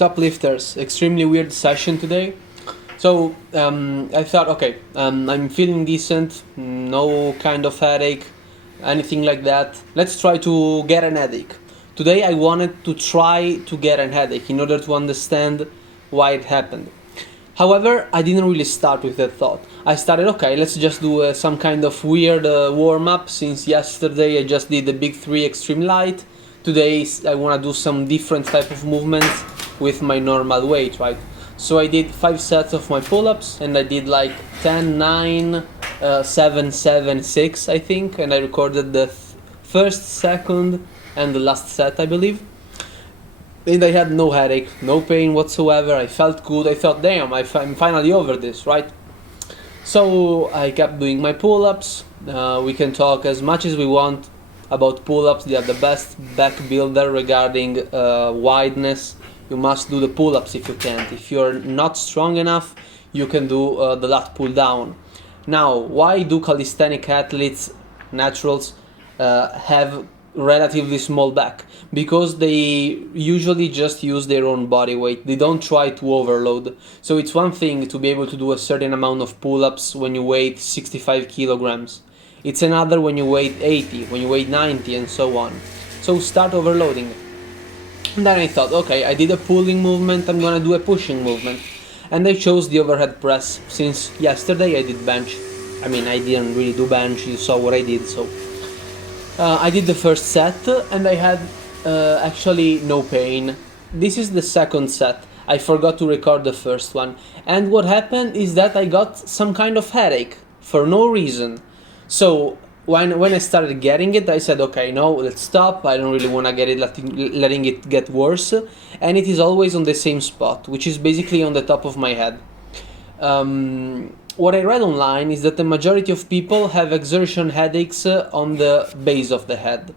Sup lifters, extremely weird session today. So I thought, okay, I'm feeling decent, no kind of headache, anything like that. Let's try to get an headache. Today I wanted to try to get an headache in order to understand why it happened. However, I didn't really start with that thought. I started, okay, let's just do some kind of weird warm-up, since yesterday I just did the big 3 extreme light. Today I want to do some different type of movements with my normal weight, right? So I did 5 sets of my pull-ups, and I did like 10, 9, 7, 7, 6, I think, and I recorded the first, second, and the last set, I believe. And I had no headache, no pain whatsoever. I felt good. I thought, damn, I'm finally over this, right? So I kept doing my pull-ups. We can talk as much as we want about pull-ups. They are the best back builder regarding wideness. You must do the pull-ups if you can't. If you're not strong enough, you can do the lat pull down. Now, why do calisthenic athletes, naturals, have relatively small back? Because they usually just use their own body weight. They don't try to overload. So it's one thing to be able to do a certain amount of pull-ups when you weigh 65 kilograms. It's another when you weigh 80, when you weigh 90, and so on. So start overloading. And then I thought, okay, I did a pulling movement, I'm gonna do a pushing movement. And I chose the overhead press, since yesterday I did bench. I mean, I didn't really do bench, you saw what I did, so I did the first set, and I had actually no pain. This is the second set. I forgot to record the first one. And what happened is that I got some kind of headache for no reason. So when I started getting it, I said, okay, no, let's stop. I don't really want to get it, letting it get worse. And it is always on the same spot, which is basically on the top of my head. What I read online is that the majority of people have exertion headaches on the base of the head.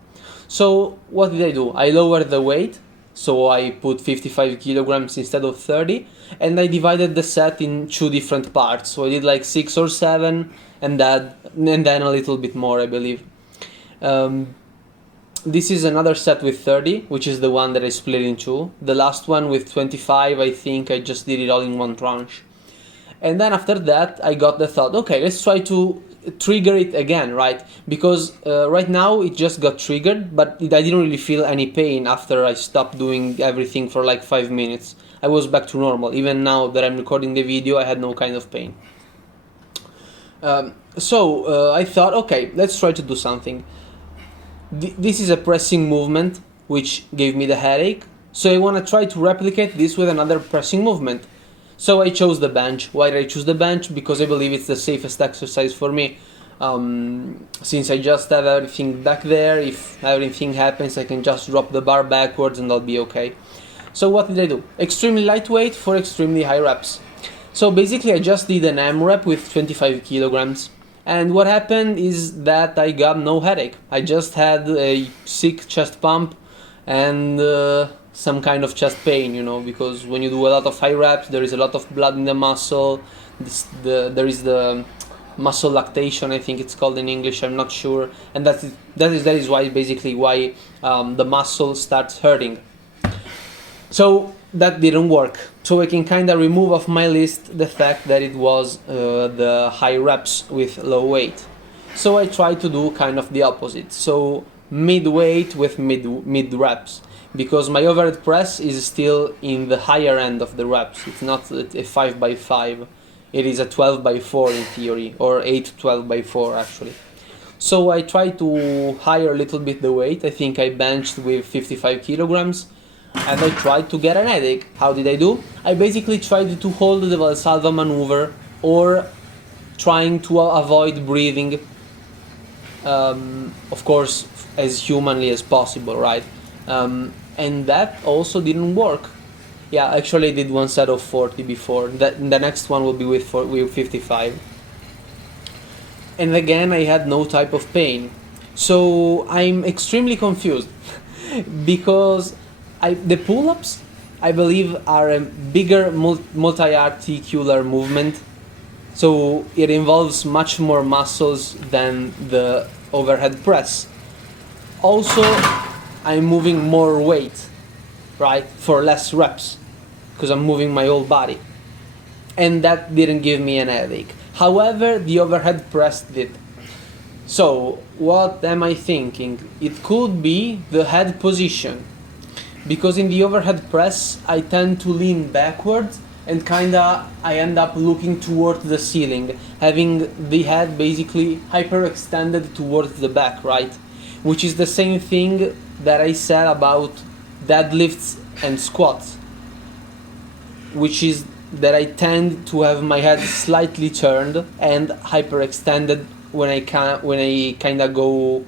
So what did I do? I lowered the weight, so I put 55 kilograms instead of 30, and I divided the set in 2 different parts. So I did like 6 or 7, and then a little bit more, I believe. This is another set with 30, which is the one that I split in 2. The last one with 25, I think I just did it all in one tranche. And then after that, I got the thought, okay, let's try to trigger it again, right? Because right now it just got triggered, but I didn't really feel any pain after I stopped doing everything for like 5 minutes. I was back to normal. Even now that I'm recording the video, I had no kind of pain. So I thought, okay, let's try to do something. This is a pressing movement, which gave me the headache. So I want to try to replicate this with another pressing movement. So I chose the bench. Why did I choose the bench? Because I believe it's the safest exercise for me. Since I just have everything back there, if everything happens, I can just drop the bar backwards and I'll be okay. So what did I do? Extremely lightweight for extremely high reps. So basically I just did an M rep with 25 kilograms. And what happened is that I got no headache. I just had a sick chest pump and some kind of chest pain, you know, because when you do a lot of high reps, there is a lot of blood in the muscle. There is the muscle lactation, I think it's called in English, I'm not sure, and that is why basically why the muscle starts hurting. So that didn't work. So I can kind of remove off my list the fact that it was the high reps with low weight. So I tried to do kind of the opposite. So mid weight with mid reps. Because my overhead press is still in the higher end of the reps. It's not a 5x5. It is a 12x4 in theory, or 8-12x4 actually. So I tried to higher a little bit the weight. I think I benched with 55 kilograms, and I tried to get an headache. How did I do? I basically tried to hold the Valsalva maneuver, or trying to avoid breathing, of course, as humanly as possible, right? And that also didn't work. Yeah, actually I did one set of 40 before. The next one will be with 55. And again, I had no type of pain. So I'm extremely confused because the pull-ups, I believe, are a bigger multi-articular movement. So it involves much more muscles than the overhead press. Also, I'm moving more weight, right, for less reps. because I'm moving my whole body, and that didn't give me an headache. However, the overhead press did. So what am I thinking? It could be the head position, because in the overhead press I tend to lean backwards and kinda I end up looking towards the ceiling, having the head basically hyperextended towards the back, right? Which is the same thing that I said about deadlifts and squats, which is that I tend to have my head slightly turned and hyperextended when I kind of go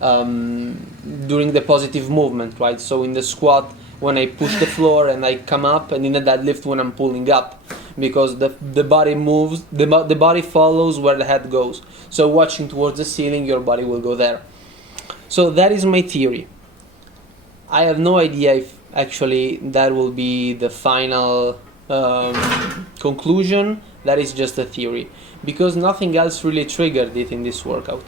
during the positive movement, right? So in the squat, when I push the floor and I come up, and in the deadlift when I'm pulling up, because the body moves, the body follows where the head goes. So watching towards the ceiling, your body will go there. So that is my theory. I have no idea if actually that will be the final conclusion. That is just a theory, because nothing else really triggered it in this workout.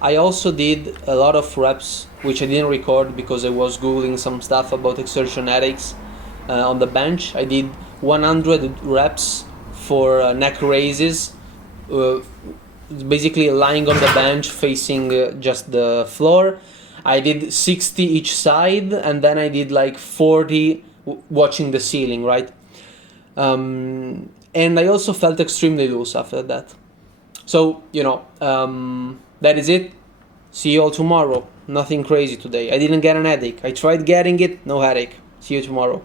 I also did a lot of reps, which I didn't record because I was googling some stuff about exertion headaches on the bench. I did 100 reps for neck raises, basically lying on the bench facing just the floor. I did 60 each side, and then I did like 40 watching the ceiling, right? And I also felt extremely loose after that. So, that is it. See you all tomorrow. Nothing crazy today. I didn't get an headache. I tried getting it, no headache. See you tomorrow.